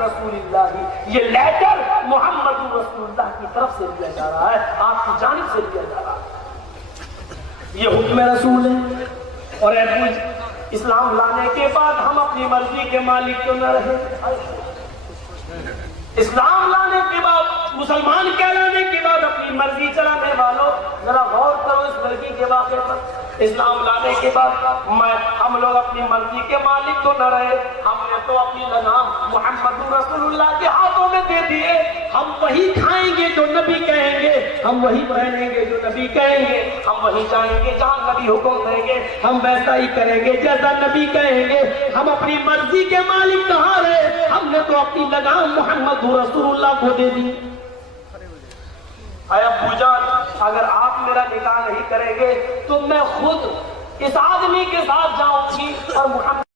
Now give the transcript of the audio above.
रसूलुल्लाह, ये लेटर मोहम्मद रसूलुल्लाह की तरफ से दिया जा रहा है, आपकी जानिब से दिया जा रहा है। ये हुक्म रसूल है। और इस्लाम लाने के बाद हम अपनी मर्जी के मालिक क्यों न रहे? इस्लाम लाने के बाद, मुसलमान कहलाने के बाद अपनी मर्जी चलाने वालों, जरा गौर करो इस लड़की के वाक़े पर। इस्लाम लाने के बाद हम लोग अपनी मर्जी के मालिक तो न रहे, हमने तो अपनी लगाम मोहम्मद रसूलुल्लाह के हाथों में दे दिए। हम वही खाएंगे जो नबी कहेंगे, हम वही पहनेंगे जो नबी कहेंगे, हम वही जाएंगे जहाँ नबी हुक्म देंगे, हम वैसा ही करेंगे जैसा नबी कहेंगे। हम अपनी मर्जी के मालिक कहाँ रहे? हमने तो अपनी लगाम मोहम्मद रसूलुल्लाह को दे दी। अब्बू जान, अगर आप मेरा निकाह नहीं करेंगे तो मैं खुद इस आदमी के साथ जाऊंगी और मुहम्मद